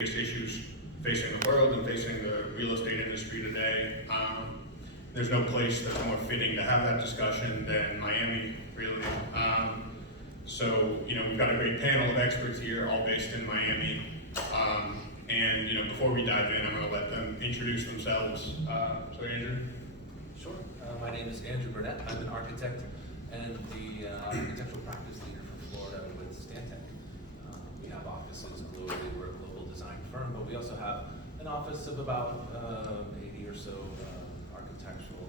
biggest issues facing the world and facing the real estate industry today. There's no place that's more fitting to have that discussion than Miami, really. So, we've got a great panel of experts here, all based in Miami. And, before we dive in, I'm going to let them introduce themselves. So, Andrew? Sure. My name is Andrew Burnett. I'm an architect and the architectural practice leader from Florida with Stantec. We have offices globally. We're a global design firm, but we also have an office of about 80 or so architectural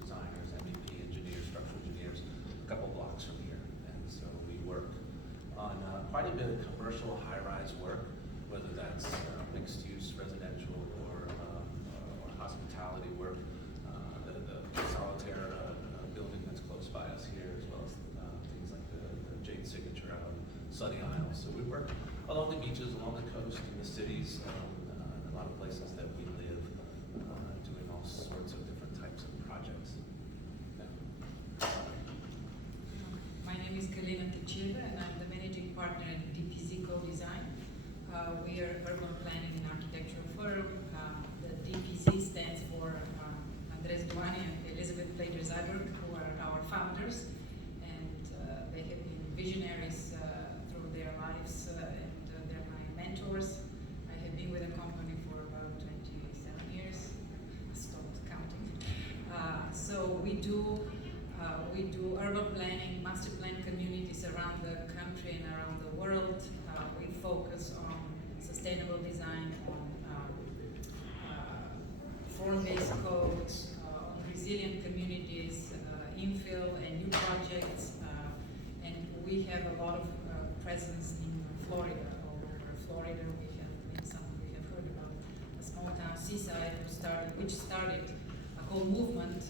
designers, MEP engineers, structural engineers, a couple blocks from here. And so we work on quite a bit of commercial high-rise work, whether that's mixed-use residential or hospitality work. The Solitaire building that's close by us here, as well as things like the Jade Signature out on Sunny Isle. So we work along the beaches, along the coast, in the cities, a lot of places that we live, doing all sorts of different types of projects. My name is Galina, and I'm the managing partner at DPZ Co-Design. We are urban planning and architectural firm. The DPZ stands for Andres Duani and Elizabeth Plater-Zyberg, who are our founders, and they have been visionaries through their lives, and they're my mentors. I have been with the company for about 27 years. I stopped counting. So we do urban planning, master plan communities around the country and around the world. We focus on sustainable design, on form-based codes, on resilient communities, infill and new projects, and we have a lot of presence in Florida. All over Florida, we have heard about a small town, Seaside, which started a whole movement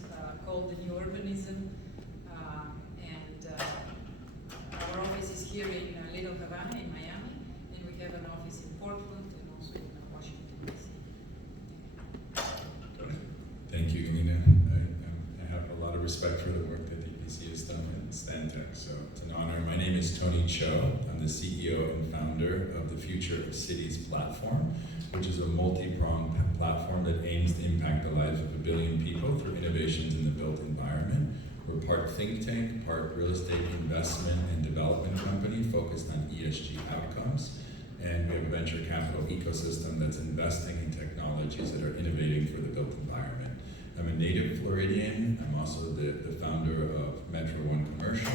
called the New Urbanism, and our office is here in Little Havana in Miami, and we have an office in Portland and also in Washington, D.C. Thank you, Galina. I have a lot of respect for the work that DPC has done in Stantec, so it's an honor. My name is Tony Cho. I'm the CEO and founder of the Future of Cities platform, which is a multi-pronged platform that aims to impact the lives of 1 billion people through innovations in the built environment. We're part think tank, part real estate investment and development company focused on ESG outcomes. And we have a venture capital ecosystem that's investing in technologies that are innovating for the built environment. I'm a native Floridian. I'm also the founder of Metro One Commercial.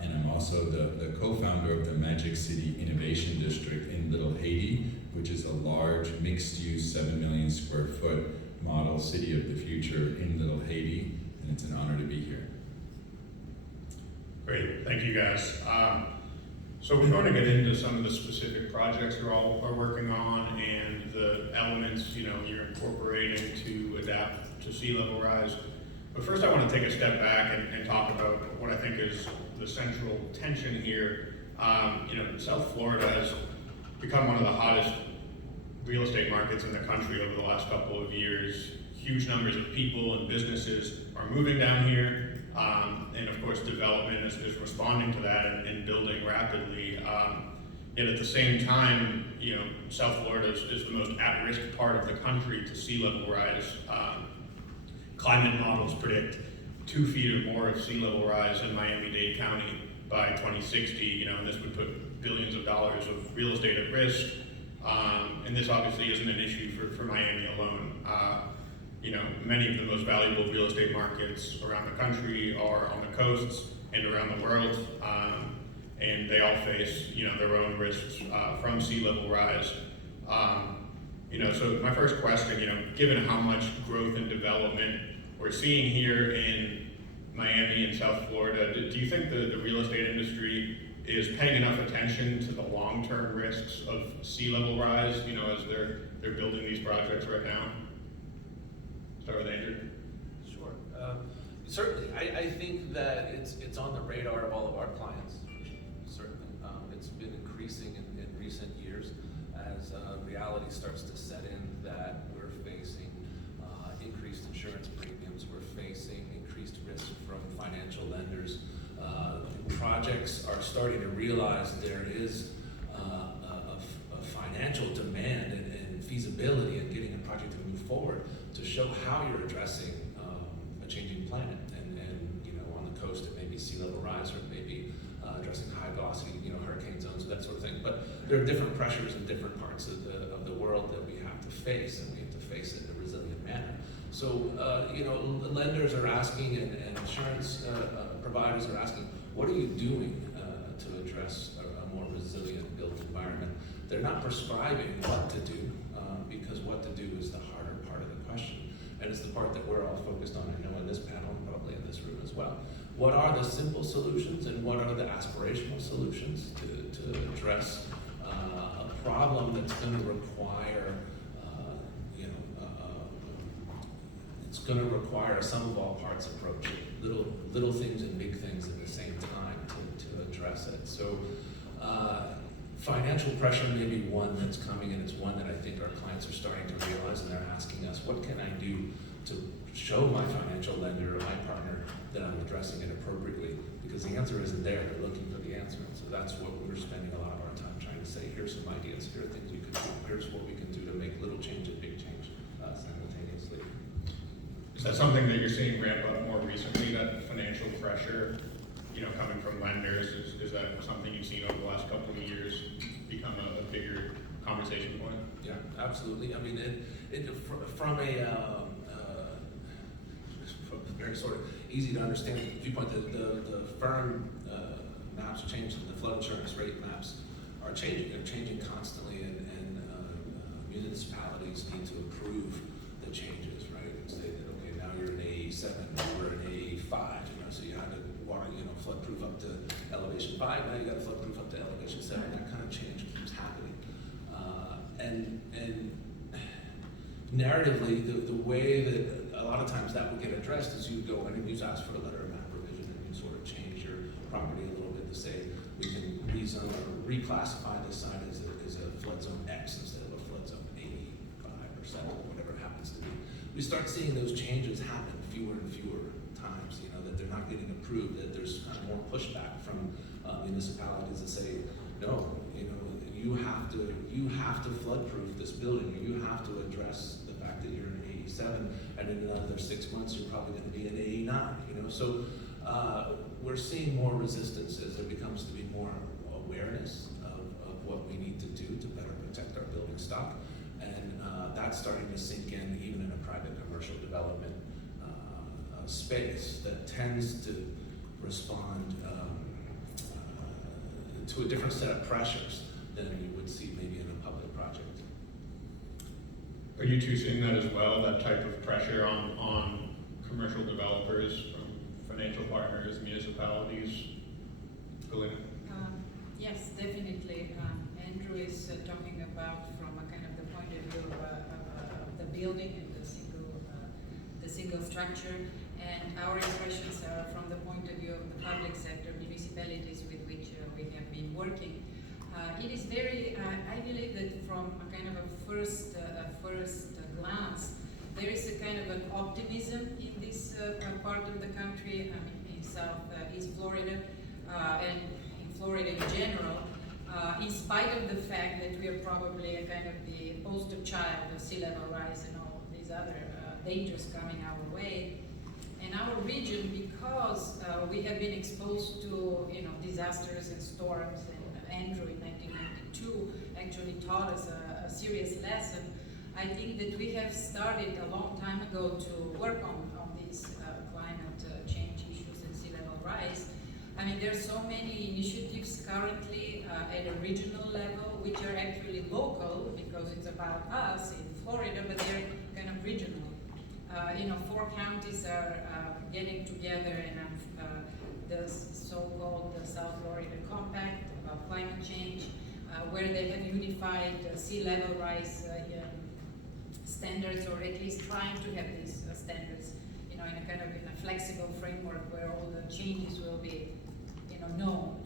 And I'm also the co-founder of the Magic City Innovation District in Little Haiti, which is a large mixed-use 7 million square foot model city of the future in Little Haiti. And it's an honor to be here. Great, thank you guys. So we're going to get into some of the specific projects you all are working on and the elements you're incorporating to adapt to sea level rise. But first I want to take a step back and talk about what I think is the central tension here. South Florida has become one of the hottest real estate markets in the country over the last couple of years. Huge numbers of people and businesses are moving down here. And of course, development is responding to that and building rapidly. Yet at the same time, South Florida is the most at-risk part of the country to sea level rise. Climate models predict 2 feet or more of sea level rise in Miami-Dade County by 2060. And this would put billions of dollars of real estate at risk. And this obviously isn't an issue for Miami alone. Many of the most valuable real estate markets around the country are on the coasts and around the world, and they all face, their own risks from sea level rise. So my first question, given how much growth and development we're seeing here in Miami and South Florida, do you think the real estate industry is paying enough attention to the long-term risks of sea level rise, as they're building these projects right now? Start with Andrew. Sure. Certainly, I think that it's on the radar of all of our clients. Certainly, it's been increasing in recent years as reality starts to set in that we're facing increased insurance premiums. We're facing increased risk from financial lenders. Projects are starting to realize there is a financial project to move forward to show how you're addressing a changing planet. And you know, on the coast it may be sea level rise, or it may be addressing high velocity, you know, hurricane zones, that sort of thing. But there are different pressures in different parts of the world that we have to face, and we have to face it in a resilient manner. So, you know, lenders are asking, and insurance providers are asking, what are you doing to address a more resilient built environment? They're not prescribing what to do, because what to do is the harder part of the question. And it's the part that we're all focused on, I know, in this panel, and probably in this room as well. What are the simple solutions, and what are the aspirational solutions to address a problem that's going to require, it's going to require a sum of all parts approach, little things and big things at the same time to address it. So financial pressure may be one that's coming, and it's one that I think our clients are starting to realize, and they're asking us, what can I do to show my financial lender or my partner that I'm addressing it appropriately? Because the answer isn't there, they're looking for the answer. And so that's what we're spending a lot of our time trying to say. Here's some ideas, here are things you can do, here's what we can do to make little change and big change simultaneously. Is that something that you're seeing ramp up more recently, that financial pressure, you know, coming from lenders? Is that something you've seen over the last couple of years become a bigger conversation point? Yeah, absolutely. I mean, from a very sort of easy to understand viewpoint, the firm maps change, the flood insurance rate maps are changing. They're changing constantly, and municipalities need to approve the changes, right? And say that, okay, now you're an AE7, you were an AE5, you know, so you had to water, you know, flood proof up to elevation 5, now you got to flood proof up to elevation 7. That kind of change keeps happening. And narratively, the way that a lot of times that would get addressed is you go in and you ask for a letter of map revision, and you sort of change your property a little bit to say we can rezone or reclassify this site as a flood zone X instead of a flood zone 85 or 7, or whatever it happens to be. We start seeing those changes happen fewer and fewer times, you know, that they're not getting approved, that there's kind of more pushback from municipalities that say, no, you know, you have to flood-proof this building, or you have to address the fact that you're an AE7, and in another 6 months you're probably going to be an AE9. You know, so we're seeing more resistance as there becomes to be more awareness of what we need to do to better protect our building stock, and that's starting to sink in even in a private commercial development space that tends to respond to a different set of pressures than you would see maybe in a public project. Are you two seeing that as well, that type of pressure on commercial developers from financial partners, municipalities? Galina? Yes, definitely. Andrew is talking about from a kind of the point of view of the building and the single structure, and our impressions are from the point of view of the public sector, municipalities with which we have been working. It is very, I believe that from a kind of a first glance, there is a kind of an optimism in this part of the country, in Southeast Florida, and in Florida in general, in spite of the fact that we are probably a kind of the poster child of sea level rise and all these other dangers coming our way. And our region, because we have been exposed to, you know, disasters and storms, and Andrew in 1992 actually taught us a serious lesson. I think that we have started a long time ago to work on these climate change issues and sea level rise. I mean, there are so many initiatives currently at a regional level, which are actually local because it's about us in Florida, but they're kind of regional. You know, 4 counties are getting together in the so-called South Florida Compact about climate change, where they have unified sea level rise standards, or at least trying to have these standards, you know, in a kind of in a flexible framework where all the changes will be, you know, known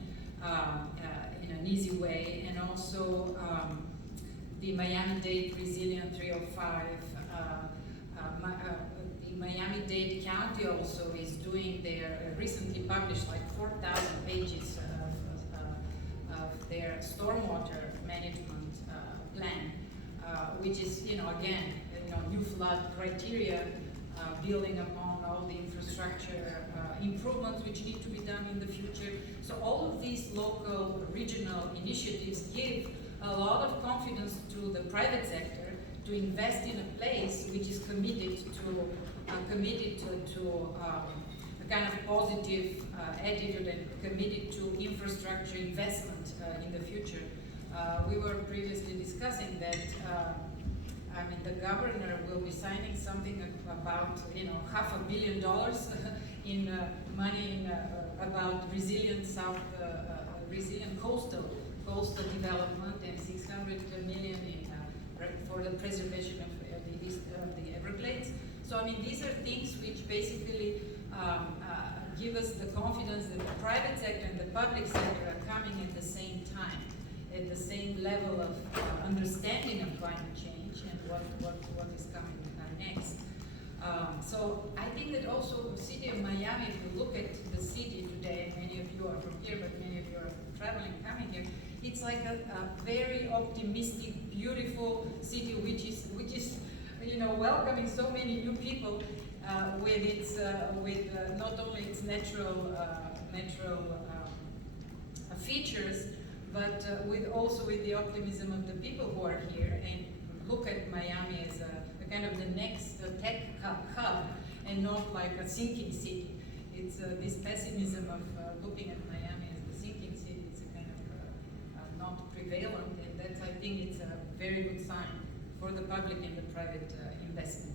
in an easy way. And also the Miami-Dade Resilient 305. The Miami-Dade County also is doing their recently published like 4,000 pages of their stormwater management plan, which is, you know, again, new flood criteria, building upon all the infrastructure improvements which need to be done in the future. So all of these local, regional initiatives give a lot of confidence to the private sector to invest in a place which is committed to a kind of positive attitude and committed to infrastructure investment in the future. We were previously discussing that the governor will be signing something about $500 million in money about resilient coastal development, and 600 million for the preservation of the Everglades. So these are things which basically give us the confidence that the private sector and the public sector are coming at the same time, at the same level of understanding of climate change and what is coming next. So I think that also the city of Miami, if you look at the city today, many of you are from here, but many of you are traveling, coming here, it's like a very optimistic, beautiful city which is welcoming so many new people with its not only its natural features, but with the optimism of the people who are here, and look at Miami as a kind of the next tech hub and not like a sinking city. It's this pessimism of looking at Miami as the sinking city. It's a kind of not prevalent, and that's, I think, it's a very good sign for the public and the private investment.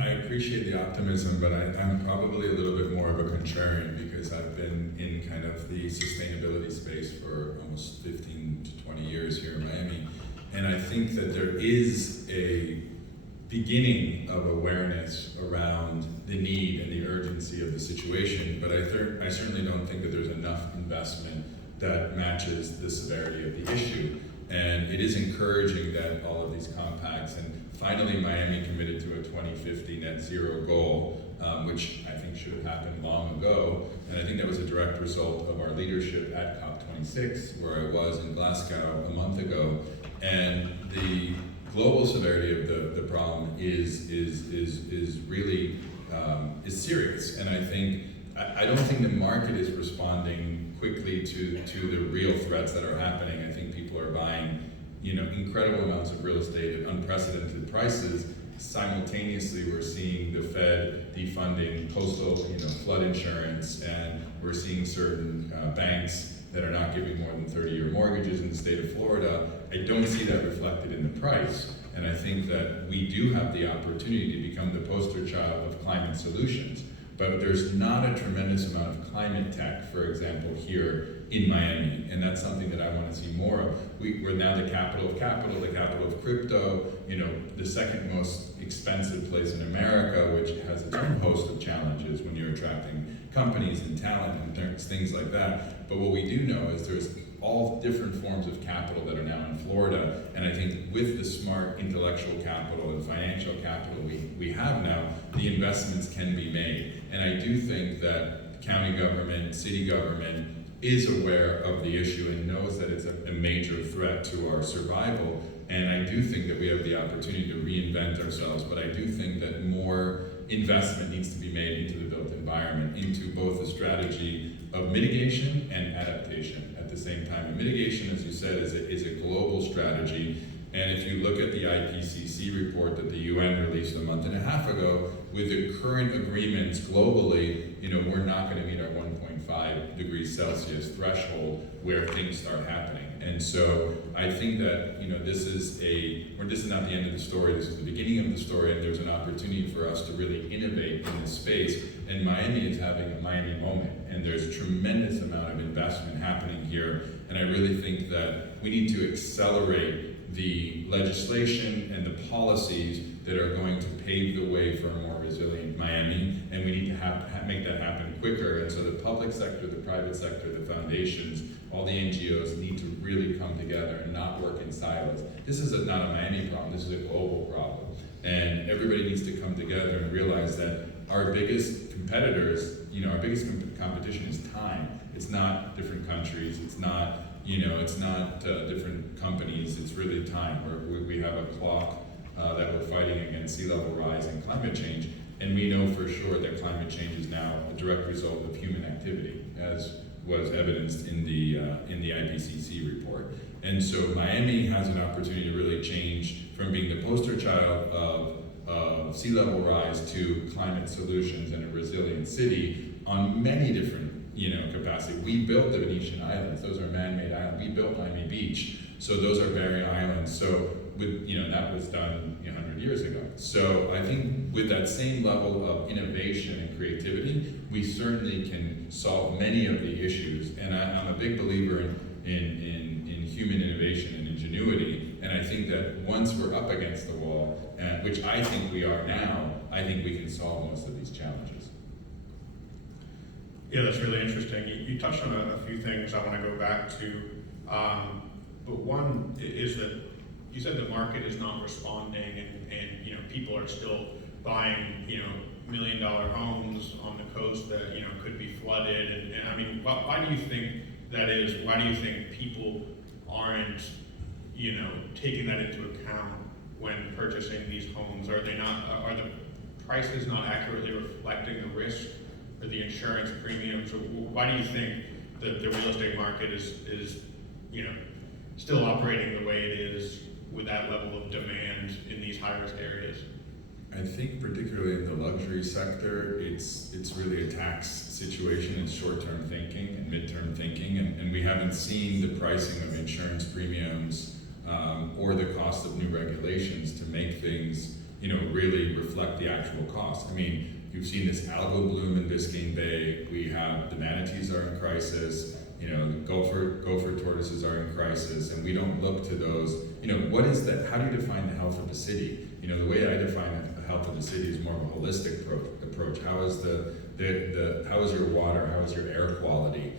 I appreciate the optimism, but I'm probably a little bit more of a contrarian because I've been in kind of the sustainability space for almost 15 to 20 years here in Miami. And I think that there is a beginning of awareness around the need and the urgency of the situation, but I certainly don't think that there's enough investment that matches the severity of the issue. And it is encouraging that all of these compacts, and finally Miami committed to a 2050 net zero goal, which I think should have happened long ago. And I think that was a direct result of our leadership at COP26, where I was in Glasgow a month ago. And the global severity of the problem is really serious. And I don't think the market is responding quickly to the real threats that are happening. I think people are buying incredible amounts of real estate at unprecedented prices. Simultaneously, we're seeing the Fed defunding coastal flood insurance, and we're seeing certain banks that are not giving more than 30-year mortgages in the state of Florida. I don't see that reflected in the price, and I think that we do have the opportunity to become the poster child of climate solutions. But there's not a tremendous amount of climate tech, for example, here in Miami, and that's something that I want to see more of. We're now the capital of capital, the capital of crypto, the second most expensive place in America, which has its own host of challenges when you're attracting companies and talent and things like that. But what we do know is there's all different forms of capital that are now in Florida, and I think with the smart intellectual capital and financial capital we have now, the investments can be made. And I do think that county government, city government is aware of the issue and knows that it's a major threat to our survival. And I do think that we have the opportunity to reinvent ourselves, but I do think that more investment needs to be made into the built environment, into both the strategy of mitigation and adaptation at the same time. And mitigation, as you said, is a global strategy. And if you look at the IPCC report that the UN released a month and a half ago, with the current agreements globally, we're not going to meet our 1.5 degrees Celsius threshold where things start happening. And so I think that this is not the end of the story. This is the beginning of the story, and there's an opportunity for us to really innovate in this space. And Miami is having a Miami moment, and there's a tremendous amount of investment happening here. And I really think that we need to accelerate the legislation and the policies that are going to pave the way for a more resilient Miami, and we need to make that happen quicker. And so the public sector, the private sector, the foundations, all the NGOs need to really come together and not work in silos. This is not a Miami problem, this is a global problem. And everybody needs to come together and realize that our biggest competitors, our biggest competition is time. It's not different countries, it's not It's not different companies, it's really time. We have a clock that we're fighting against sea level rise and climate change, and we know for sure that climate change is now a direct result of human activity, as was evidenced in the IPCC report. And so Miami has an opportunity to really change from being the poster child of sea level rise to climate solutions and a resilient city on many different capacity. We built the Venetian Islands; those are man-made islands. We built Miami Beach, so those are barrier islands. So that was done 100 years ago. So I think with that same level of innovation and creativity, we certainly can solve many of the issues. And I'm a big believer in human innovation and ingenuity. And I think that once we're up against the wall, which I think we are now, I think we can solve most of these challenges. Yeah, that's really interesting. You touched on a few things I want to go back to. But one is that you said the market is not responding, and people are still buying $1 million homes on the coast that could be flooded. And I mean, why do you think that is? Why do you think people aren't taking that into account when purchasing these homes? Are the prices not accurately reflecting the risk or the insurance premiums? Or why do you think that the real estate market is still operating the way it is with that level of demand in these high-risk areas? I think particularly in the luxury sector, it's really a tax situation. It's short-term thinking and mid-term thinking, and we haven't seen the pricing of insurance premiums or the cost of new regulations to make things really reflect the actual cost. I mean, you've seen this algal bloom in Biscayne Bay. We have the manatees are in crisis. Gopher tortoises are in crisis, and we don't look to those. What is that? How do you define the health of a city? The way I define the health of the city is more of a holistic approach. How is how is your water? How is your air quality?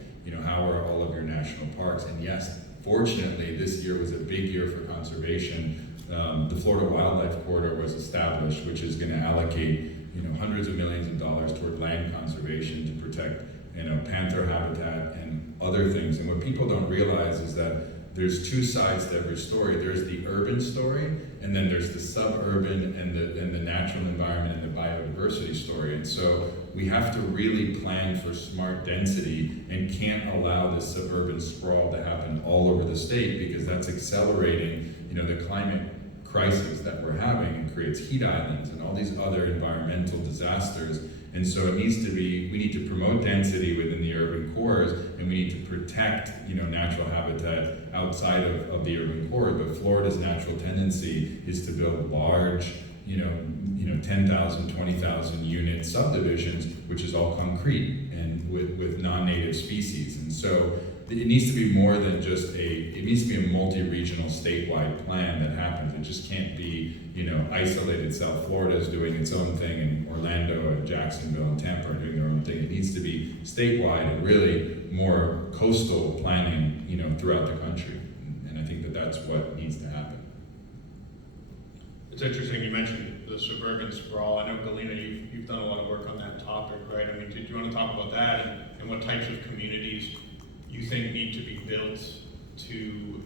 How are all of your national parks? And yes, fortunately, this year was a big year for conservation. The Florida Wildlife Corridor was established, which is going to allocate hundreds of millions of dollars toward land conservation to protect panther habitat and other things. And what people don't realize is that there's two sides to every story. There's the urban story, and then there's the suburban and the natural environment and the biodiversity story. And so we have to really plan for smart density and can't allow this suburban sprawl to happen all over the state, because that's accelerating the climate crisis that we're having and creates heat islands and all these other environmental disasters. And so we need to promote density within the urban cores, and we need to protect, natural habitat outside of the urban core. But Florida's natural tendency is to build large, 10,000, 20,000 unit subdivisions, which is all concrete and with non-native species. And so it needs to be more than just it needs to be a multi-regional statewide plan that happens. It just can't be, isolated. South Florida is doing its own thing, and Orlando and Jacksonville and Tampa are doing their own thing. It needs to be statewide and really more coastal planning, throughout the country. And I think that that's what needs to happen. It's interesting you mentioned the suburban sprawl. I know, Galina, you've done a lot of work on that topic, right? I mean, do you want to talk about that and what types of communities you think need to be built to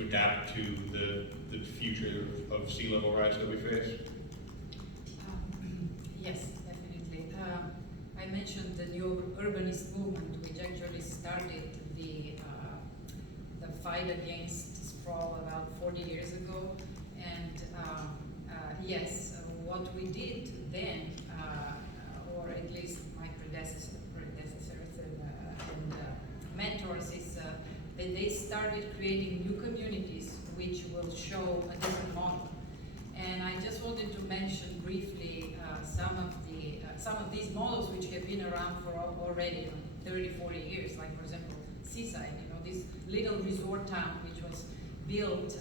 adapt to the future of sea level rise that we face? Yes, definitely. I mentioned the new urbanist movement, which actually started the fight against sprawl about 40 years ago. And yes, what we did then, or at least my predecessors and mentors, is they started creating new communities which will show a different model. And I just wanted to mention briefly some of these models which have been around for already 30, 40 years, like for example, Seaside, this little resort town which was built,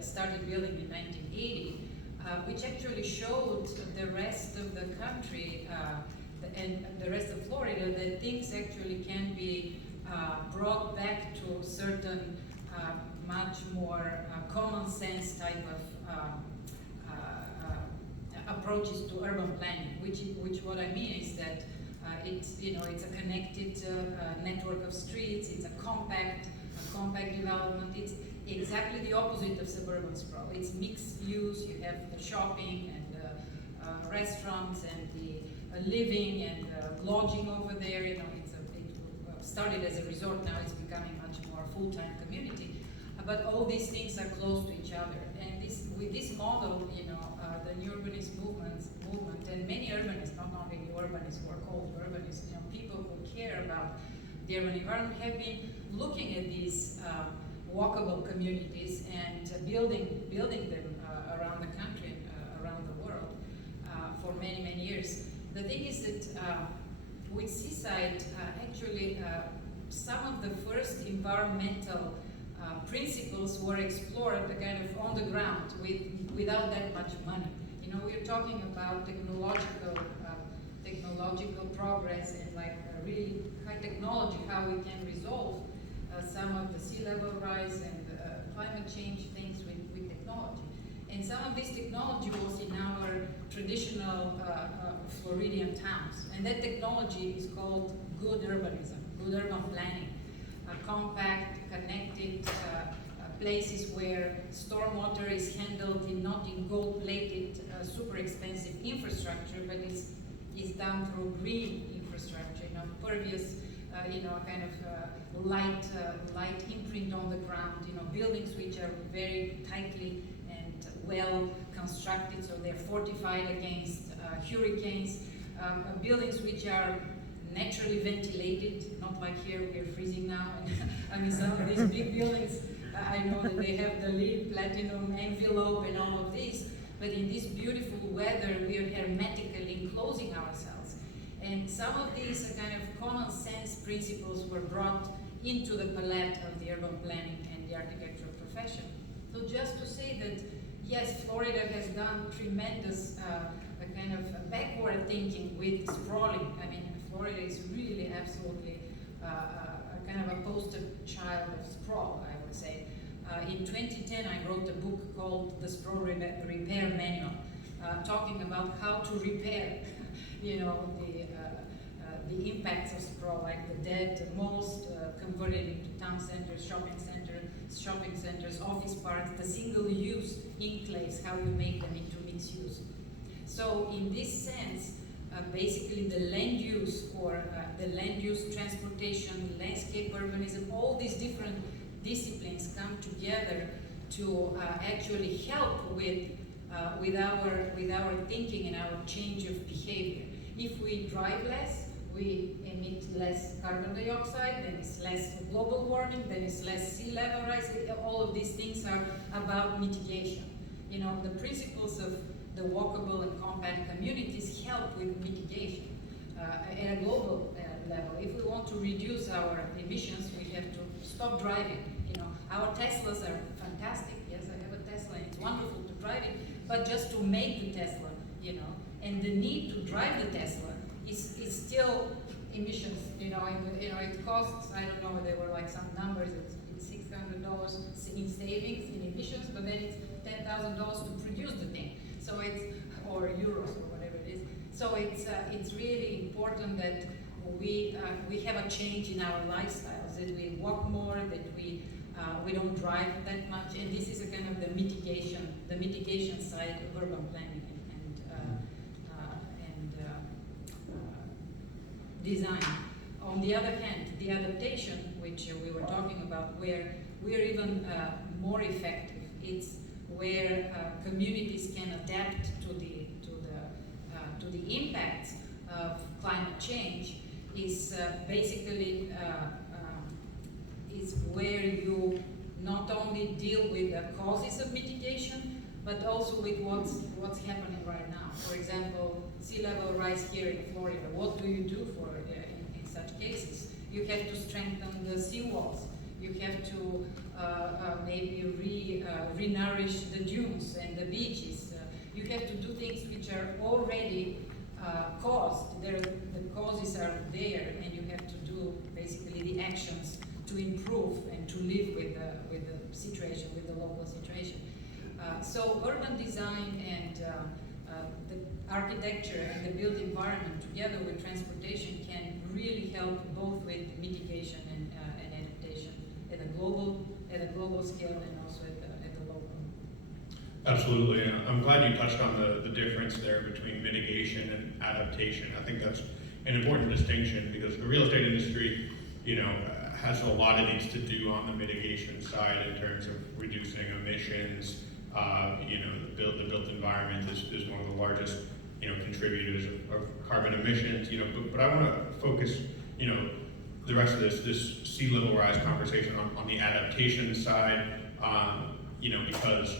started building in 1980, which actually showed the rest of the country and the rest of Florida that things actually can be brought back to certain much more common sense type of approaches to urban planning, which what I mean is that It's, you know, it's a connected network of streets. It's a compact development. It's exactly the opposite of suburban sprawl. It's mixed use. You have the shopping and the restaurants and the living and lodging over there. You know, it started as a resort. Now it's becoming much more full-time community. But all these things are close to each other. And with this model, you know, the new urbanist movement, and many urbanists, not only the urbanists who are called urbanists, you know, people who care about the urban environment have been looking at these walkable communities and building them around the country, around the world for many, many years. The thing is that with Seaside, actually, some of the first environmental principles were explored kind of on the ground without that much money. You know, we're talking about technological progress and like really high technology, how we can resolve some of the sea level rise and climate change things with technology. And some of this technology was in our traditional Floridian towns. And that technology is called good urbanism, good urban planning. Compact, connected places where stormwater is handled not in gold-plated, super expensive infrastructure, but is done through green infrastructure, you know, pervious, you know, kind of light imprint on the ground, you know, buildings which are very tightly and well constructed, so they're fortified against hurricanes, buildings which are naturally ventilated, not like here we're freezing now. I mean, some of these big buildings, I know that they have the LEED platinum envelope and all of this, but in this beautiful weather, we are hermetically enclosing ourselves. And some of these kind of common sense principles were brought into the palette of the urban planning and the architectural profession. So just to say that, yes, Florida has done tremendous kind of backward thinking with sprawling. I mean, Florida is really absolutely kind of a poster child of sprawl, I would say. In 2010, I wrote a book called The Sprawl Repair Manual, talking about how to repair, you know, the impacts of sprawl, like the dead malls converted into town centers, shopping centers, office parks, the single-use enclaves, how you make them into mixed use. So in this sense, basically the land use or the land use, transportation, landscape urbanism, all these different disciplines come together to actually help with our thinking and our change of behavior. If we drive less, we emit less carbon dioxide, then it's less global warming, then it's less sea level rise. All of these things are about mitigation. You know, the principles of the walkable and compact communities help with mitigation at a global level. If we want to reduce our emissions, we have to stop driving. You know, our Teslas are fantastic. Yes, I have a Tesla, and it's wonderful to drive it. But just to make the Tesla, you know, and the need to drive the Tesla is still emissions. You know, it costs, I don't know, there were like some numbers. It's $600 in savings in emissions, but then it's $10,000 to produce the thing. So it's, or euros or whatever it is. So it's really important that we have a change in our lifestyles, that we walk more, that we don't drive that much, and this is a kind of the mitigation side of urban planning and design. On the other hand, the adaptation, which we were talking about, where we're even more effective, it's where communities can adapt to the impacts of climate change, is basically is where you not only deal with the causes of mitigation, but also with what's happening right now. For example, sea level rise here in Florida. What do you do for in such cases? You have to strengthen the seawalls. You have to maybe re-nourish the dunes and the beaches. You have to do things which are already caused. The causes are there, and you have to do basically the actions to improve and to live with the situation, with the local situation. So urban design and the architecture and the built environment together with transportation can really help both with mitigation and adaptation at a global scale and also at the local. Absolutely, and I'm glad you touched on the difference there between mitigation and adaptation. I think that's an important distinction because the real estate industry, has a lot it needs to do on the mitigation side in terms of reducing emissions. The built environment is one of the largest, contributors of carbon emissions. But I want to focus, the rest of this sea level rise conversation on the adaptation side. Because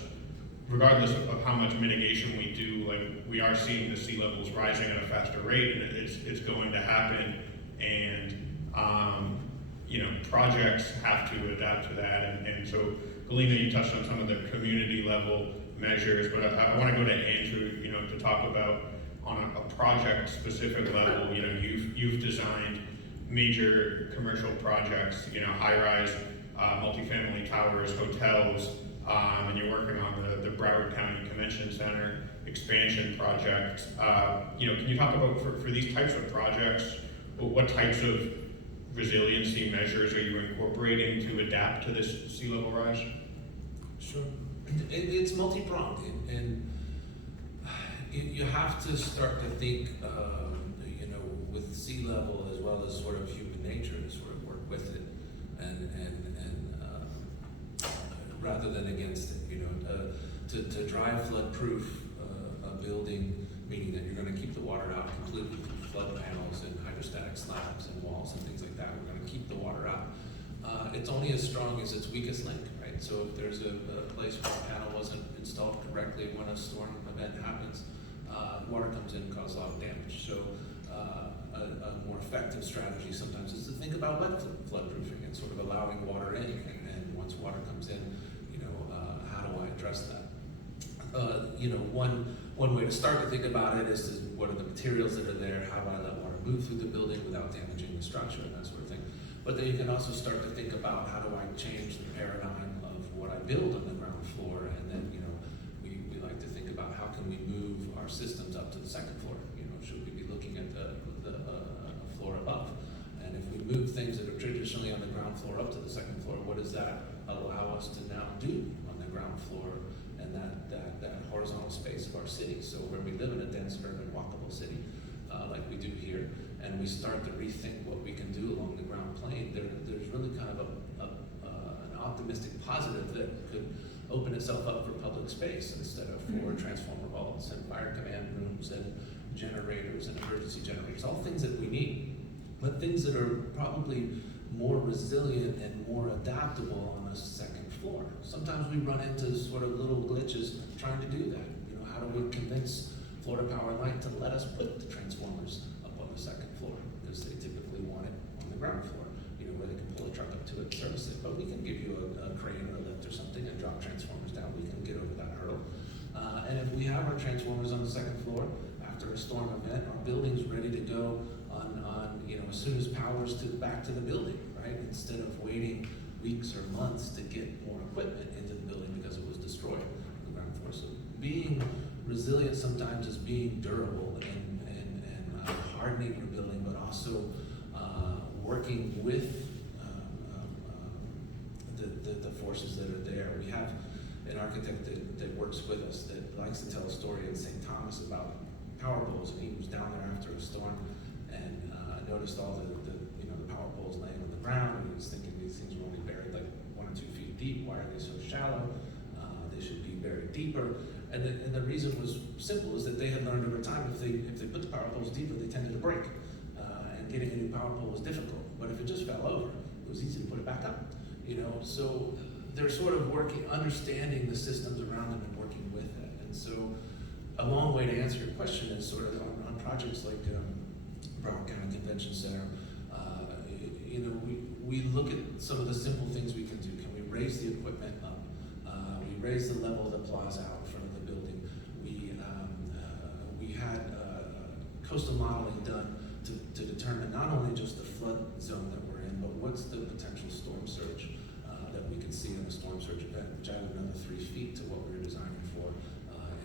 regardless of how much mitigation we do, like we are seeing the sea levels rising at a faster rate, and it's going to happen. And projects have to adapt to that. And so, Galina, you touched on some of the community level measures, but I want to go to Andrew, to talk about on a project specific level. You've designed major commercial projects, high-rise, multifamily towers, hotels, and you're working on the Broward County Convention Center expansion project. Can you talk about for these types of projects, what types of resiliency measures are you incorporating to adapt to this sea level rise? Sure. It's multi-pronged, and you have to start to think, with sea level as well as sort of human nature to sort of work with it, and rather than against it. To dry flood proof a building, meaning that you're going to keep the water out completely through flood panels and hydrostatic slabs and walls and things like that. We're going to keep the water out. It's only as strong as its weakest link, right? So if there's a place where a panel wasn't installed correctly when a storm event happens, water comes in and causes a lot of damage. So a more effective strategy sometimes is to think about wet floodproofing and sort of allowing water in. And once water comes in, how do I address that? One way to start to think about it is what are the materials that are there? How do I let water move through the building without damaging the structure and that sort of thing? But then you can also start to think about how do I change the paradigm of what I build on the ground floor, and then we like to think about how can we move our systems up to the second floor. Should we be looking at the floor above? And if we move things that are traditionally on the ground floor up to the second floor, what does that allow us to now do on the ground floor and that horizontal space of our city? So where we live in a dense urban walkable city, like we do here, and we start to rethink what we can do along the ground plane, there's really kind of an optimistic positive that could open itself up for public space instead of for transformer vaults and fire command rooms and generators and emergency generators, all things that we need, but things that are probably more resilient and more adaptable on a second floor. Sometimes we run into sort of little glitches trying to do that. How do we convince Florida Power and Light to let us put the transformers up on the second floor? Because they typically want it on the ground floor, where they can pull a truck up to it and service it. But we can give you a crane or a lift or something and drop transformers down. We can get over that hurdle. And if we have our transformers on the second floor after a storm event, our building's ready to go on as soon as power's back to the building, right? Instead of waiting weeks or months to get more equipment into the building because it was destroyed on the ground floor. So being resilient sometimes is being durable and hardening your building, but also working with the forces that are there. We have an architect that works with us that likes to tell a story in St. Thomas about power poles, and he was down there after a storm and noticed all the power poles laying on the ground, and he was thinking these things were only buried like 1 or 2 feet deep. Why are they so shallow? They should be buried deeper. And the reason was simple, is that they had learned over time if they put the power poles deeper, they tended to break. And getting a new power pole was difficult. But if it just fell over, it was easy to put it back up. So they're sort of understanding the systems around them and working with it. And so a long way to answer your question is sort of on projects like Broward County Convention Center. We look at some of the simple things we can do. Can we raise the equipment up? We raise the level of the plaza out in front of the building. We had coastal modeling done to determine not only just the flood zone that we're in, but what's the potential storm surge that we can see in a storm surge event, which added another 3 feet to what we were designing for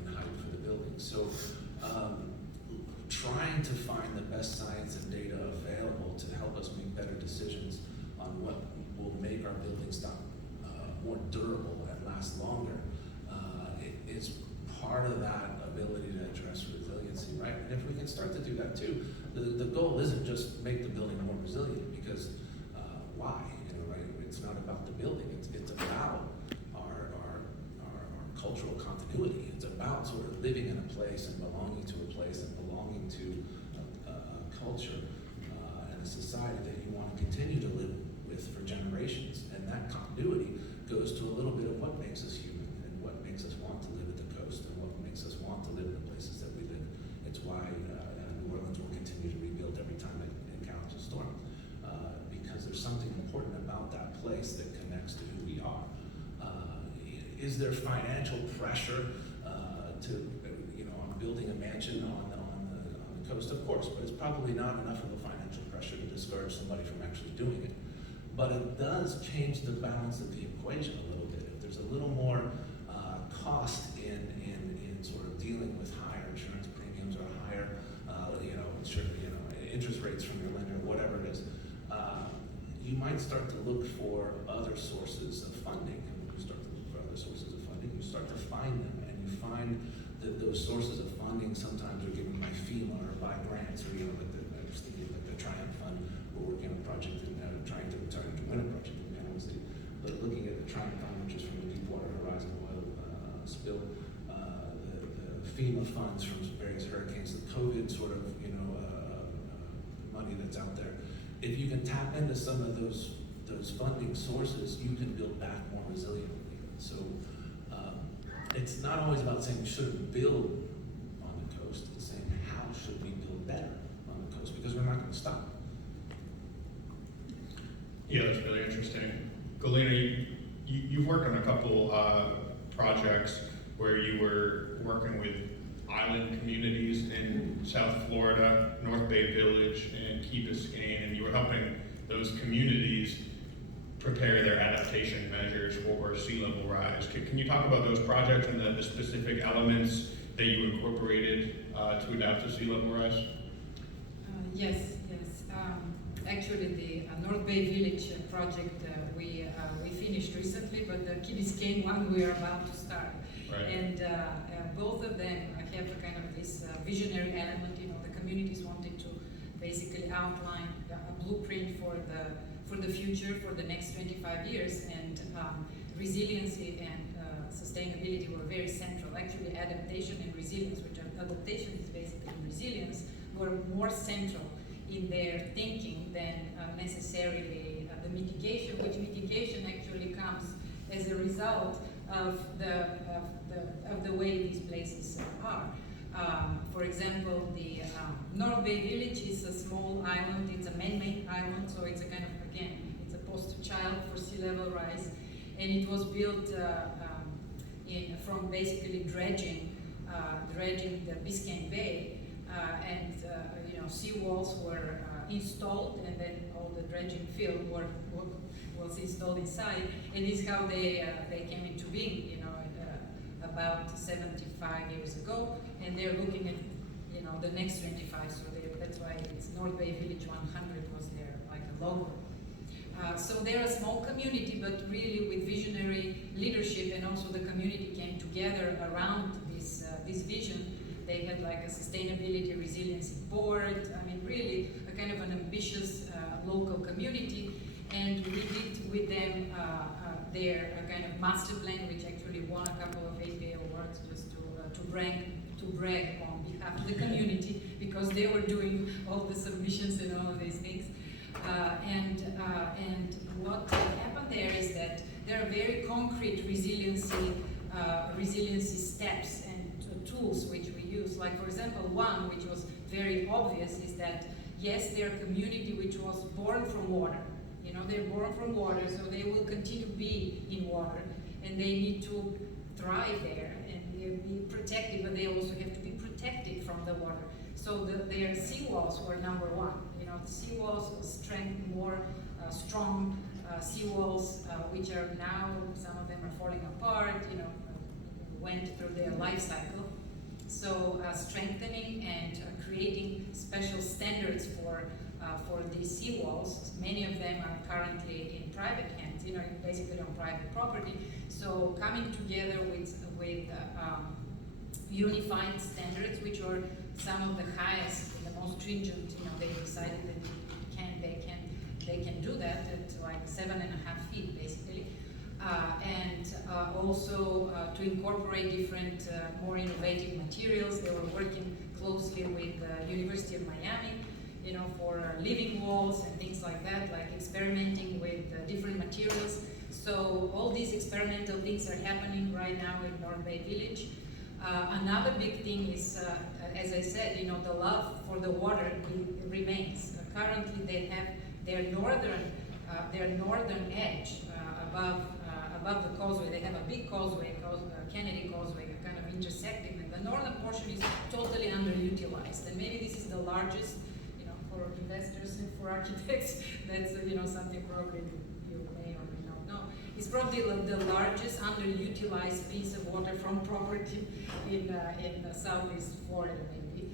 in height. design for the building. So trying to find the best science and data available to help us make better decisions on what will make our building stock more durable and last longer is part of that ability to address resiliency, right? And if we can start to do that too, the goal isn't just make the building more resilient, because why? You know, right? It's not about the building. It's about our cultural continuity. It's about sort of living in a place and belonging to a place and belonging to a culture and a society that you want to continue to live with for generations. And that continuity goes to a little bit of what makes us human and what makes us want to live at the coast and what makes us want to live in the places that we live. It's why New Orleans will continue to rebuild every time it encounters a storm, because there's something important about that place that connects to who we are. Is there financial pressure to, on building a mansion on the coast? Of course, but it's probably not enough of a financial pressure to discourage somebody from actually doing it. But it does change the balance of the equation a little bit. If there's a little more cost in sort of dealing with higher insurance premiums or higher, interest rates from your lender, whatever it is, you might start to look for other sources of funding. And when you start to look for other sources of funding, you start to find them, and you find that those sources of funding sometimes are given by FEMA or by grants, or I was thinking like the Triumph Fund. We're working on a project and trying to win a project in Panama City. But looking at the Triumph Fund, which is from the Deepwater Horizon oil spill, the FEMA funds from various hurricanes, the COVID sort of money that's out there. If you can tap into some of those funding sources, you can build back more resiliently. So it's not always about saying we shouldn't build on the coast. It's saying how should we build better on the coast, because we're not going to stop. Yeah, that's really interesting. Galina, you've worked on a couple projects where you were working with island communities in South Florida, North Bay Village, and Key Biscayne, and you were helping those communities prepare their adaptation measures for sea level rise. Can you talk about those projects and the specific elements that you incorporated to adapt to sea level rise? Yes. Actually, the North Bay Village project we finished recently, but the Key Biscayne one we are about to start. Right. And both of them have a kind of this visionary element. The communities wanted to basically outline a blueprint for the future for the next 25 years, and resiliency and sustainability were very central. Actually, adaptation and resilience, which adaptation is basically resilience, were more central in their thinking than necessarily the mitigation, which mitigation actually comes as a result of the way these places are. For example, the North Bay Village is a small island. It's a man-made island, so it's a kind of, again, it's a poster child for sea level rise, and it was built from basically dredging the Biscayne Bay, and seawalls were installed, and then all the dredging field was installed inside, and this is how they came into being, about 75 years ago, and they're looking at the next 25, so that's why it's North Bay Village 100 was their like a logo. So they're a small community, but really with visionary leadership, and also the community came together around this vision. They had like a sustainability resiliency board. I mean, really a kind of an ambitious local community, and we did with them their kind of master plan, which actually won a couple of APA awards, just to brag on behalf of the community, because they were doing all the submissions and all of these things. And what happened there is that there are very concrete resiliency steps and tools which we use. Like, for example, one which was very obvious is that yes, they're a community which was born from water. They're born from water, so they will continue to be in water, and they need to thrive there and be protected, but they also have to be protected from the water. So their seawalls were number one. The seawalls strengthen more strong seawalls, which are now, some of them are falling apart, went through their life cycle. So strengthening and creating special standards for these seawalls. Many of them are currently in private hands, basically on private property. So coming together with unified standards, which are some of the highest and the most stringent. They decided that they can do that at like 7.5 feet, basically. And also to incorporate different, more innovative materials. They were working closely with the University of Miami, for living walls and things like that, like experimenting with different materials. So all these experimental things are happening right now in North Bay Village. Another big thing is, as I said, the love for the water remains. Currently, they have their northern edge above the causeway. They have a big causeway, Kennedy Causeway, kind of intersecting, and the northern portion is totally underutilized. And maybe this is the largest, for investors and for architects. That's something probably you may or may not know. It's probably the largest underutilized piece of waterfront property in Southeast Florida, maybe.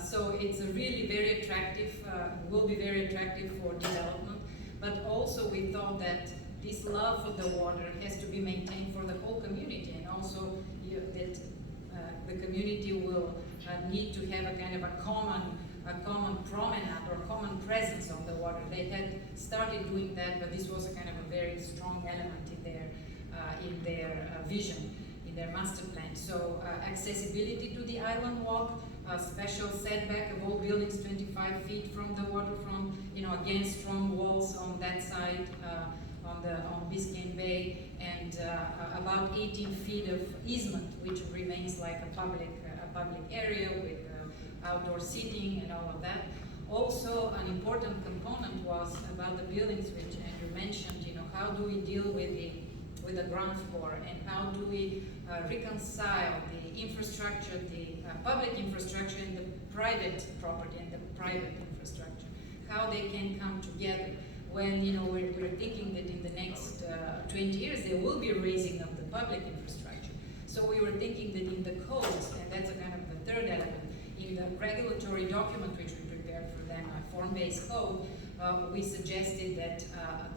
So it's a really very attractive, will be very attractive for development. But also we thought that this love for the water has to be maintained for the whole community, and also that the community will need to have a kind of a common promenade or common presence on the water. They had started doing that, but this was a kind of a very strong element in their vision, in their master plan. So accessibility to the island walk, special setback of all buildings 25 feet from the waterfront, again strong walls on that side, on Biscayne Bay, and about 18 feet of easement, which remains like a public area with outdoor seating and all of that. Also, an important component was about the buildings, which Andrew mentioned. How do we deal with the ground floor, and how do we reconcile the infrastructure, the public infrastructure, and the private property and the private infrastructure? How they can come together when we're thinking that in the next 20 years there will be a raising of the public infrastructure. So we were thinking that in the codes, and that's a kind of the third element, in the regulatory document which we prepared for them, a form-based code, we suggested that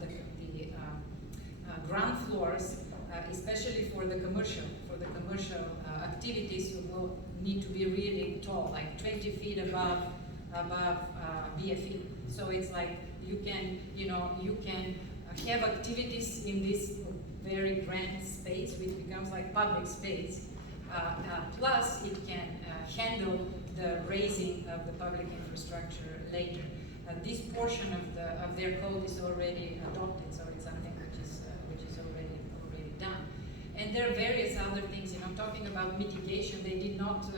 the ground floors, especially for the commercial activities, will need to be really tall, like 20 feet above BFE. So it's like you can have activities in this very grand space, which becomes like public space. Plus, it can handle the raising of the public infrastructure later. This portion of their code is already adopted, so it's something which is already done. And there are various other things. Talking about mitigation, they did not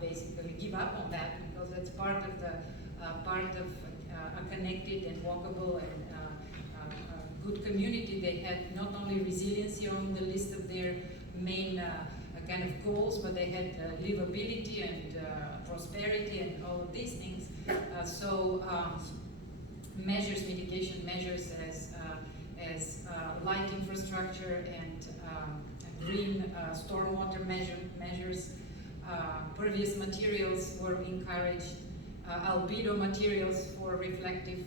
basically give up on that, because that's part of a connected and walkable and good community. They had not only resiliency on the list of their main kind of goals, but they had livability and prosperity and all of these things. Mitigation measures as light infrastructure and green stormwater measures. Pervious materials were encouraged. Albedo materials for reflective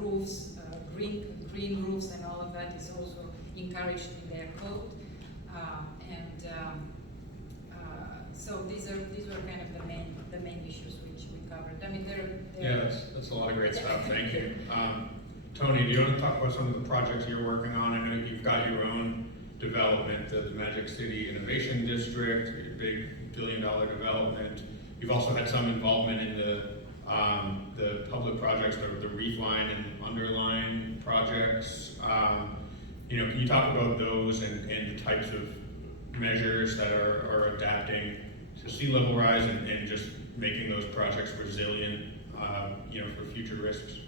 roofs, green roofs, and all of that is also encouraged in their code. So these were kind of the main issues which we covered. I mean, yeah, that's a lot of great stuff. Thank you. Tony, do you want to talk about some of the projects you're working on? I know you've got your own development, the Magic City Innovation District, your big $1 billion development. You've also had some involvement in the public projects, the reef line and underline projects. Can you talk about those and the types of measures that are adapting to sea level rise and just making those projects resilient, for future risks?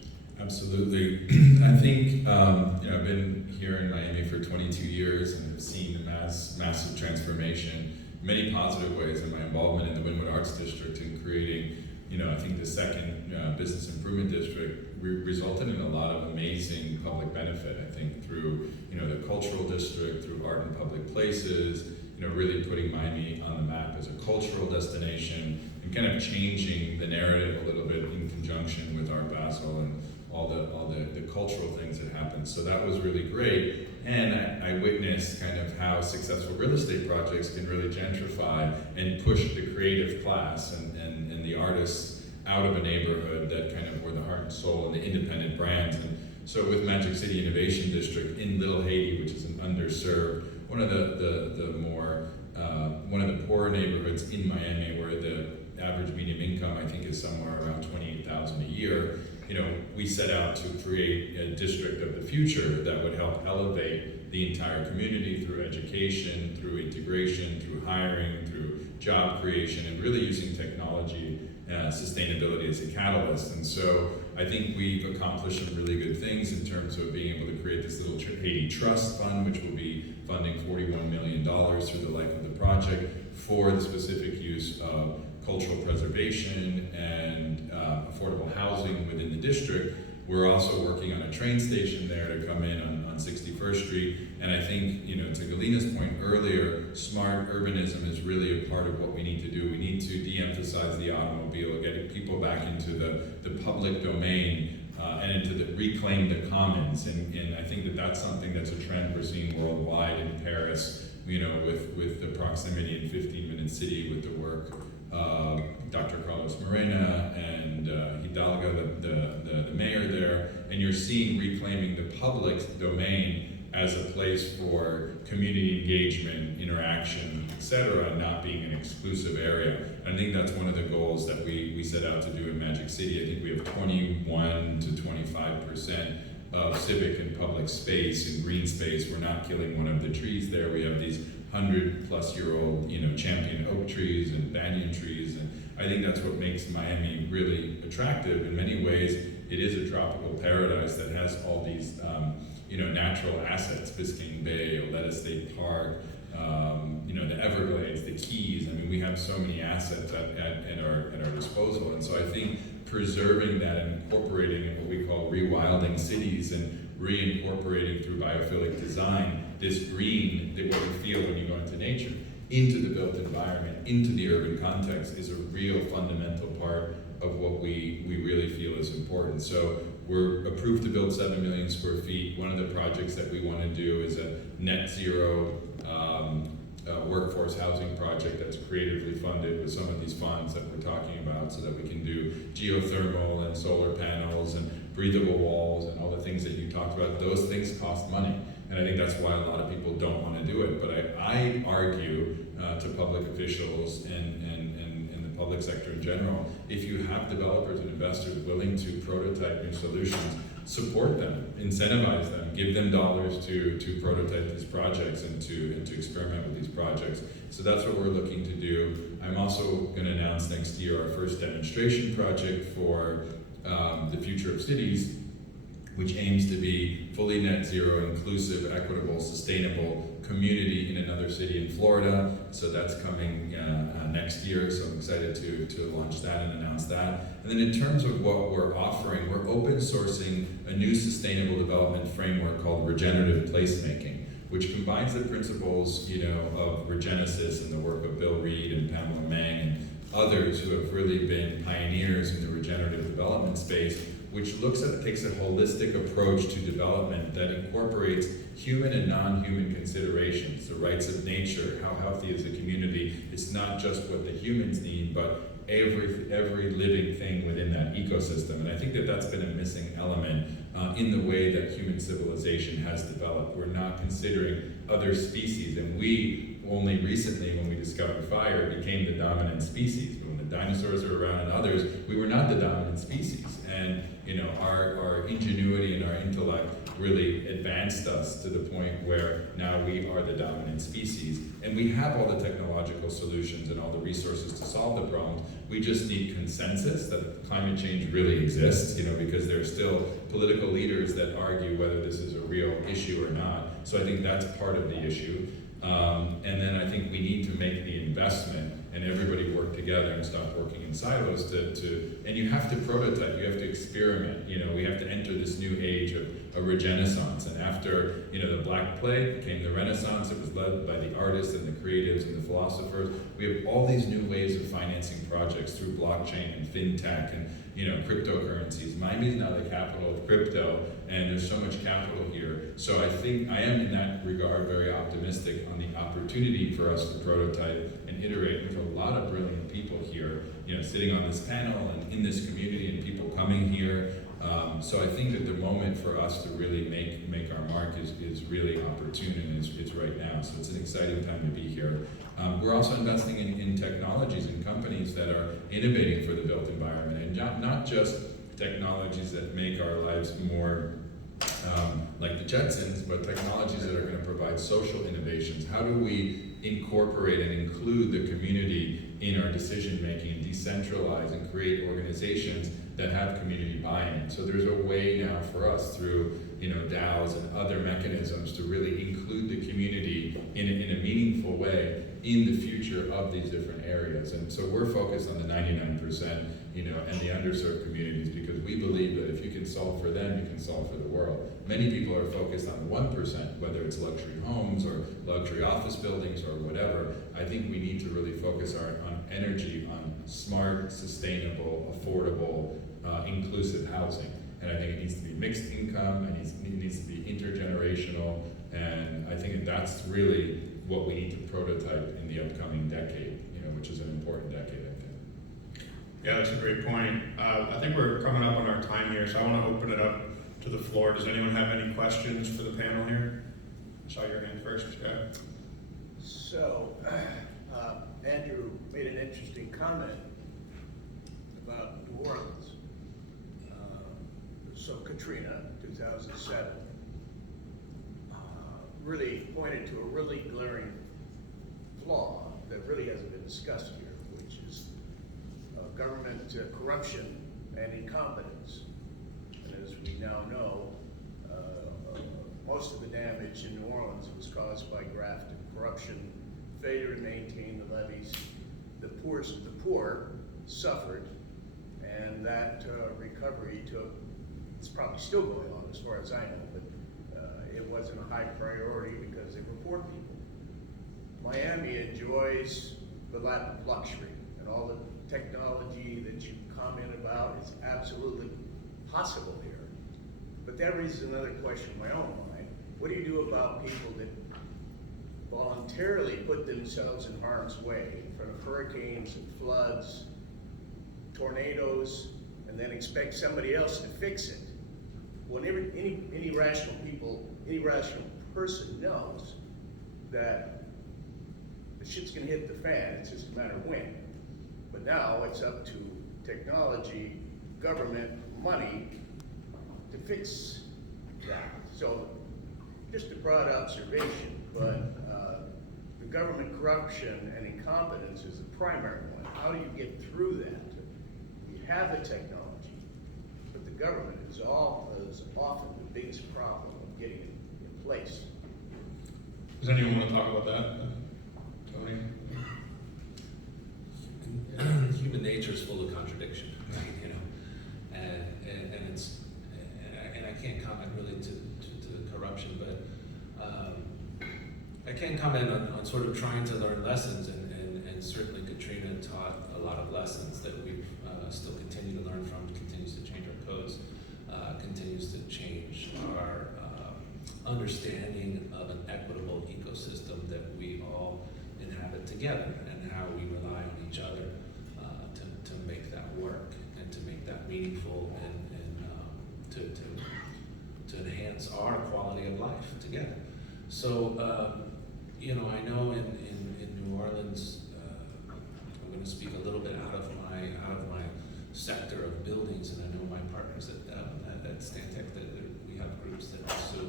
Absolutely. I think, I've been here in Miami for 22 years and have seen the massive transformation in many positive ways in my involvement in the Wynwood Arts District in creating, I think the second business improvement district resulted in a lot of amazing public benefit, I think, through, the cultural district, through art and public places, really putting Miami on the map as a cultural destination and kind of changing the narrative a little bit in conjunction with Art Basel and all the cultural things that happened. So that was really great. And I witnessed kind of how successful real estate projects can really gentrify and push the creative class and the artists out of a neighborhood that kind of were the heart and soul and the independent brands. And so with Magic City Innovation District in Little Haiti, which is an underserved, one of the poorer neighborhoods in Miami, where the average median income I think is somewhere around $28,000 a year. We set out to create a district of the future that would help elevate the entire community through education, through integration, through hiring, through job creation, and really using technology, sustainability as a catalyst. And so I think we've accomplished some really good things in terms of being able to create this little Haiti Trust Fund, which will be funding $41 million through the life of the project for the specific use of cultural preservation and affordable housing within the district. We're also working on a train station there to come in on 61st Street. And I think, to Galina's point earlier, smart urbanism is really a part of what we need to do. We need to de-emphasize the automobile, getting people back into the public domain and into the reclaim the commons. And I think that's something that's a trend we're seeing worldwide in Paris, with the proximity in 15-minute city with the work Dr. Carlos Morena and Hidalgo, the mayor there, and you're seeing reclaiming the public domain as a place for community engagement, interaction, etc., not being an exclusive area. And I think that's one of the goals that we set out to do in Magic City. I think we have 21 to 25% of civic and public space and green space. We're not killing one of the trees there. We have these 100-plus-year-old, champion oak trees and banyan trees, and I think that's what makes Miami really attractive. In many ways, it is a tropical paradise that has all these, natural assets: Biscayne Bay, Oleta State Park, the Everglades, the Keys. I mean, we have so many assets at our disposal, and so I think preserving that and incorporating in what we call rewilding cities and reincorporating through biophilic design this green that what you feel when you go into nature, into the built environment, into the urban context, is a real fundamental part of what we really feel is important. So we're approved to build 7 million square feet. One of the projects that we want to do is a net zero workforce housing project that's creatively funded with some of these funds that we're talking about, so that we can do geothermal and solar panels and breathable walls and all the things that you talked about. Those things cost money, and I think that's why a lot of people don't want to do it. But I argue to public officials and the public sector in general, if you have developers and investors willing to prototype new solutions, support them, incentivize them, give them dollars to prototype these projects and to experiment with these projects. So that's what we're looking to do. I'm also going to announce next year our first demonstration project for the future of cities, which aims to be fully net zero, inclusive, equitable, sustainable community in another city in Florida. So that's coming next year, so I'm excited to launch that and announce that. And then in terms of what we're offering, we're open sourcing a new sustainable development framework called Regenerative Placemaking, which combines the principles of Regenesis and the work of Bill Reed and Pamela Mang and others who have really been pioneers in the regenerative development space, which takes a holistic approach to development that incorporates human and non-human considerations, the rights of nature, how healthy is the community. It's not just what the humans need, but every living thing within that ecosystem. And I think that's been a missing element in the way that human civilization has developed. We're not considering other species, and we only recently, when we discovered fire, became the dominant species. But when the dinosaurs were around and others, we were not the dominant species. And our ingenuity and our intellect really advanced us to the point where now we are the dominant species. And we have all the technological solutions and all the resources to solve the problems. We just need consensus that climate change really exists, because there are still political leaders that argue whether this is a real issue or not. So I think that's part of the issue. And then I think we need to make the investment and everybody work together and stop working in silos and you have to prototype, you have to experiment, we have to enter this new age of a regenaissance. And after, the Black Plague came the Renaissance. It was led by the artists and the creatives and the philosophers. We have all these new ways of financing projects through blockchain and fintech and cryptocurrencies. Miami is now the capital of crypto, and there's so much capital here. So I think I am, in that regard, very optimistic on the opportunity for us to prototype and iterate. There's a lot of brilliant people here, sitting on this panel and in this community, and people coming here. So I think that the moment for us to really make our mark is really opportune, and it's right now. So it's an exciting time to be here. We're also investing in technologies and companies that are innovating for the built environment, and not just technologies that make our lives more like the Jetsons, but technologies that are going to provide social innovations. How do we incorporate and include the community in our decision making and decentralize and create organizations that have community buy-in? So there's a way now for us through DAOs and other mechanisms to really include the community in a meaningful way in the future of these different areas. And so we're focused on the 99%, and the underserved communities, because we believe that if you can solve for them, you can solve for the world. Many people are focused on the 1%, whether it's luxury homes or luxury office buildings or whatever. I think we need to really focus on energy on smart, sustainable, affordable, inclusive housing. And I think it needs to be mixed income, and it needs to be intergenerational, and I think that's really what we need to prototype in the upcoming decade, which is an important decade, I think. Yeah, that's a great point. I think we're coming up on our time here, so I want to open it up to the floor. Does anyone have any questions for the panel here? I saw your hand first, Scott. So, Andrew made an interesting comment about New Orleans. So Katrina, 2007, really pointed to a really glaring flaw that really hasn't been discussed here, which is government corruption and incompetence. And as we now know, most of the damage in New Orleans was caused by graft and corruption, failure to maintain the levees. The poor suffered, and that recovery it's probably still going on as far as I know, but it wasn't a high priority because they were poor people. Miami enjoys the lap of luxury, and all the technology that you comment about is absolutely possible here. But that raises another question in my own mind. What do you do about people that voluntarily put themselves in harm's way in front of hurricanes and floods, tornadoes, and then expect somebody else to fix it? Well, any rational person knows that the shit's gonna hit the fan, it's just a matter of when. But now it's up to technology, government, money to fix that. So just a broad observation, but the government corruption and incompetence is the primary one. How do you get through that? You have the technology, but the government is often the biggest problem of getting it in place. Does anyone want to talk about that? Tony? Human nature is full of contradiction, and it's and I can't comment really to the corruption, but I can comment on sort of trying to learn lessons, and certainly Katrina taught a lot of lessons that we still continue to learn from, continues to change our codes, continues to change our understanding of an equitable ecosystem that we all inhabit together, and how we rely on each other to make that work and to make that meaningful, and to enhance our quality of life together. So I know in New Orleans, I'm going to speak a little bit out of my sector of buildings, and I know my partners at Stantec that we have groups that also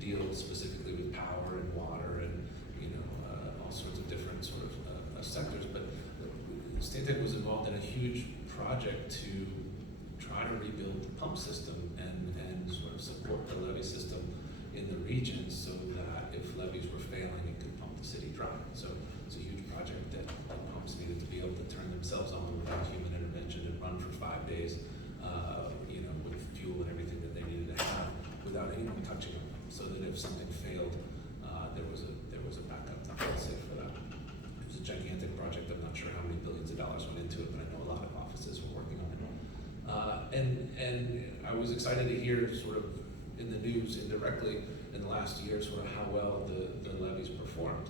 deal specifically with power and water and all sorts of different sort of sectors. But Stantec was involved in a huge project to try to rebuild the pump system and sort of support the levee system in the region, so that if levees were failing, it could pump the city dry. So it's a huge project that the pumps needed to be able to turn themselves on without human intervention and run for 5 days, with fuel and everything that they needed to have, without any billions of dollars went into it, but I know a lot of offices were working on it. And I was excited to hear sort of in the news indirectly in the last year sort of how well the levees performed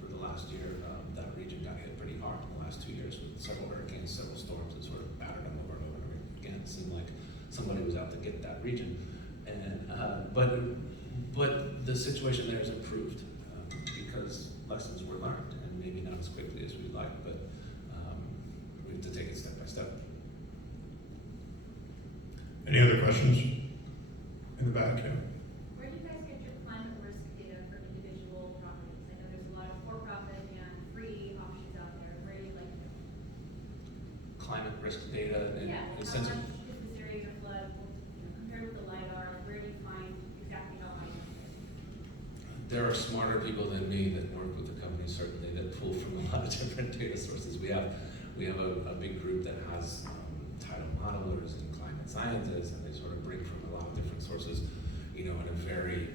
for the last year. That region got hit pretty hard in the last 2 years with several hurricanes, several storms that sort of battered them over and over and over again. It seemed like somebody was out to get that region. And but the situation there has improved because lessons were learned, and maybe not as quickly as we'd like, but we have to take it step by step. Any other questions? In the back, yeah. Where do you guys get your climate risk data for individual properties? I know there's a lot of for-profit and free options out there. Where do you like them? Climate risk data and Yeah, how sensor. much is this area to flood? Compared with the LiDAR, where do you find exactly how high it is? There are smarter people than me that work with the company, certainly, that pull from a lot of different data sources. We have a big group that has tidal modelers and climate scientists, and they sort of bring from a lot of different sources, in a very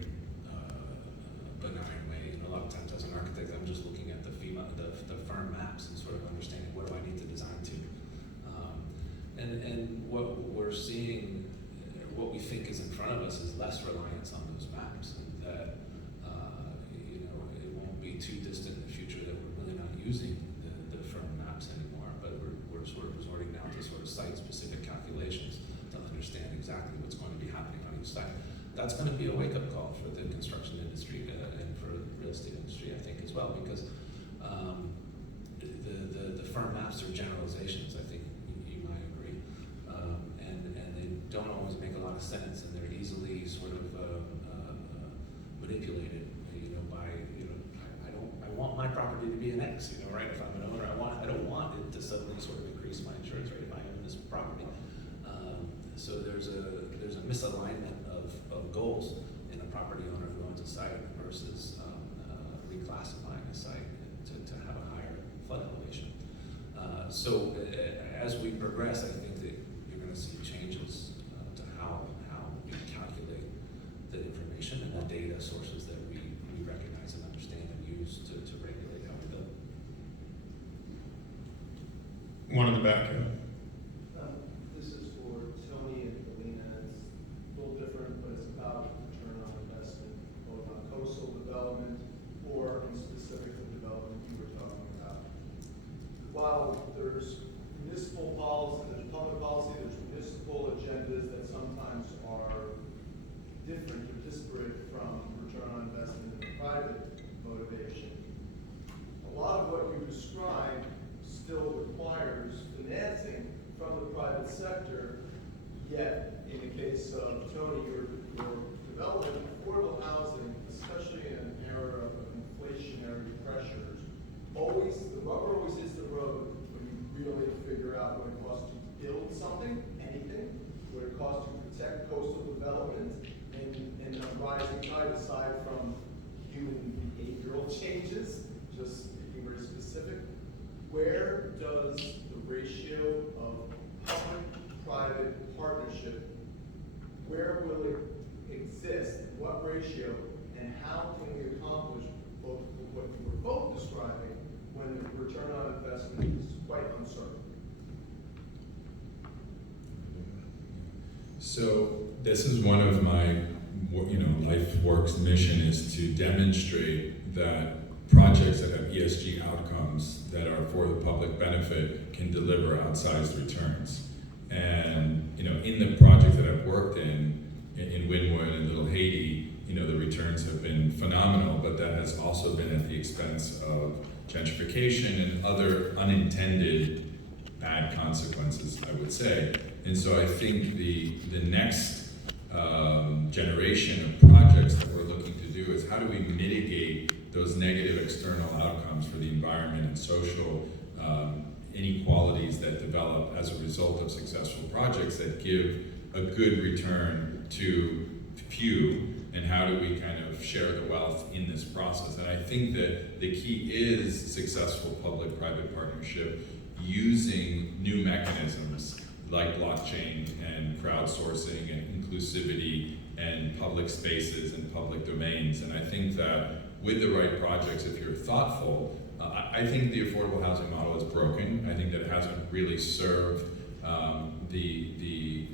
benign way. A lot of times as an architect, I'm just looking at the firm maps and sort of understanding what do I need to design to. And what we're seeing, what we think is in front of us is less reliance on those maps, and that it won't be too distant in the future that we're really not using the firm maps anymore, but we're sort of resorting now to sort of site-specific calculations to understand exactly what's going to be happening on each site. That's going to be a wake-up call for the construction industry and for the real estate industry, I think, as well, because the firm maps are generalizations, I think you might agree, and they don't always make a lot of sense, and they're easily sort of manipulated, I want my property to be an X, right? If I'm an owner, I don't want it to suddenly sort of increase my insurance rate if I own this property. So there's a misalignment of goals in a property owner who owns a site versus reclassifying a site to have a higher flood elevation. So as we progress, I think that you're going to see changes to how we calculate the information and the data sources that we recognize and understand and use to regulate how we build. One in the back, yeah. This is for Tony and Galina. It's a little different, but it's about return on investment, both on coastal development or in specific the development you were talking about. While there's municipal policy, there's public policy, there's municipal agendas that sometimes are different or disparate from return on investment and private motivation. A lot of what you described still requires financing from the private sector, yet in the case of Tony, your development of affordable housing, especially in an era of inflationary pressures, the rubber always hits the road when you really figure out what it costs to build something, anything, what it costs to protect coastal development, and a rising tide aside from human behavioral changes, just being very specific. Where does the ratio of public-private partnership, where will it exist, what ratio, and how can we accomplish both what you were both describing when the return on investment is quite uncertain? So this is one of my, LifeWorks mission is to demonstrate that projects that have ESG outcomes that are for the public benefit can deliver outsized returns. And in the projects that I've worked in Wynwood and Little Haiti, the returns have been phenomenal, but that has also been at the expense of gentrification and other unintended bad consequences, I would say. And so I think the next generation of projects that we're looking to do is how do we mitigate those negative external outcomes for the environment and social inequalities that develop as a result of successful projects that give a good return to few, and how do we kind of share the wealth in this process? And I think that the key is successful public-private partnership using new mechanisms like blockchain and crowdsourcing and inclusivity and public spaces and public domains. And I think that with the right projects, if you're thoughtful, I think the affordable housing model is broken. I think that it hasn't really served the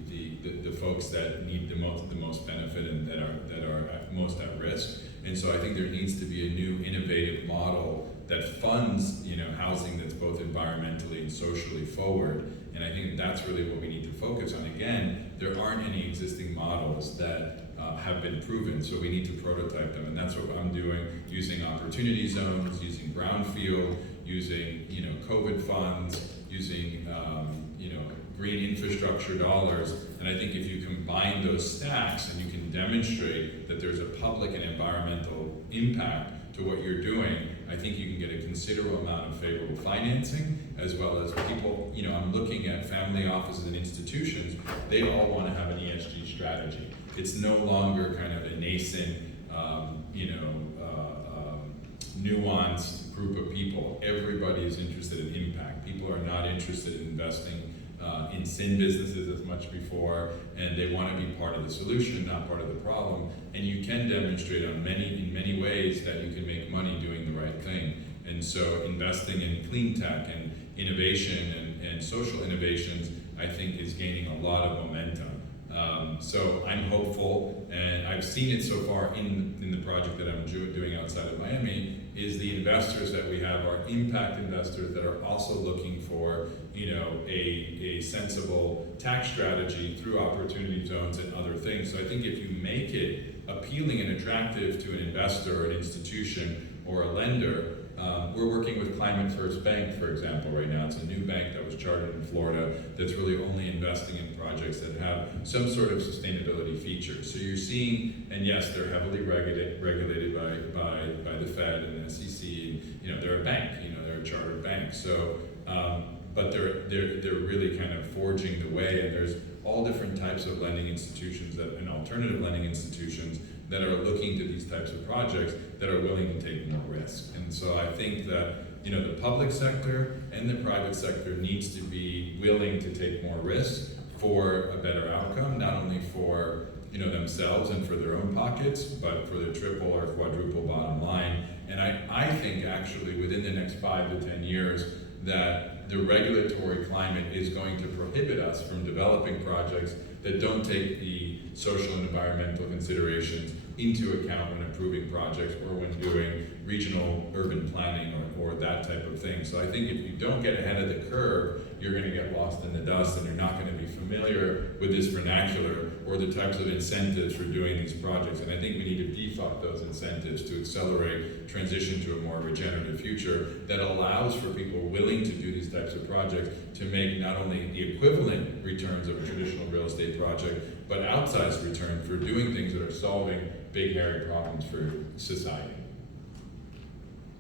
folks that need the most benefit and that are most at risk. And so I think there needs to be a new innovative model that funds, housing that's both environmentally and socially forward. And I think that's really what we need to focus on. Again, there aren't any existing models that have been proven, so we need to prototype them, and that's what I'm doing, using opportunity zones, using brownfield, using COVID funds, using green infrastructure dollars. And I think if you combine those stacks and you can demonstrate that there's a public and environmental impact to what you're doing, I think you can get a considerable amount of favorable financing, as well as people, I'm looking at family offices and institutions, they all want to have an ESG strategy. It's no longer kind of a nascent, nuanced group of people. Everybody is interested in impact. People are not interested in investing in sin businesses as much before, and they want to be part of the solution, not part of the problem. And you can demonstrate in many ways that you can make money doing the right thing. And so investing in clean tech and innovation and social innovations, I think, is gaining a lot of momentum. So I'm hopeful, and I've seen it so far in the project that I'm doing outside of Miami, is the investors that we have are impact investors that are also looking for, a sensible tax strategy through opportunity zones and other things. So I think if you make it appealing and attractive to an investor, or an institution, or a lender, we're working with Climate First Bank, for example, right now. It's a new bank that was chartered in Florida that's really only investing in projects that have some sort of sustainability features. So you're seeing, and yes, they're heavily regulated by the Fed and the SEC. And, they're a bank, they're a chartered bank. So, but they're really kind of forging the way, and there's all different types of lending institutions and alternative lending institutions that are looking to these types of projects that are willing to take more risk. And so I think that the public sector and the private sector needs to be willing to take more risk for a better outcome, not only for themselves and for their own pockets, but for the triple or quadruple bottom line. And I think actually within the next 5 to 10 years that the regulatory climate is going to prohibit us from developing projects that don't take the social and environmental considerations into account when approving projects or when doing regional urban planning or that type of thing. So I think if you don't get ahead of the curve, you're going to get lost in the dust, and you're not going to be familiar with this vernacular or the types of incentives for doing these projects. And I think we need to beef up those incentives to accelerate transition to a more regenerative future that allows for people willing to do these types of projects to make not only the equivalent returns of a traditional real estate project, but outsized return for doing things that are solving big, hairy problems for society.